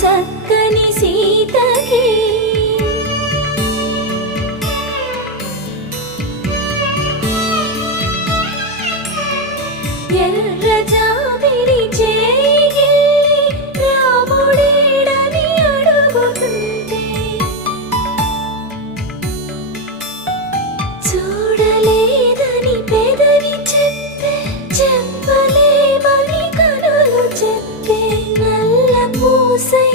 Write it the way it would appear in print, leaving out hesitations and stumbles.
చక్కని సీతకి ఎర్ర జాబిలి చేయి రాముడేడని అడుగుతుంటే చూడలేదని పెదవి చెప్పే చెప్పలేమని కనులు చెప్పే నల్ల పూసై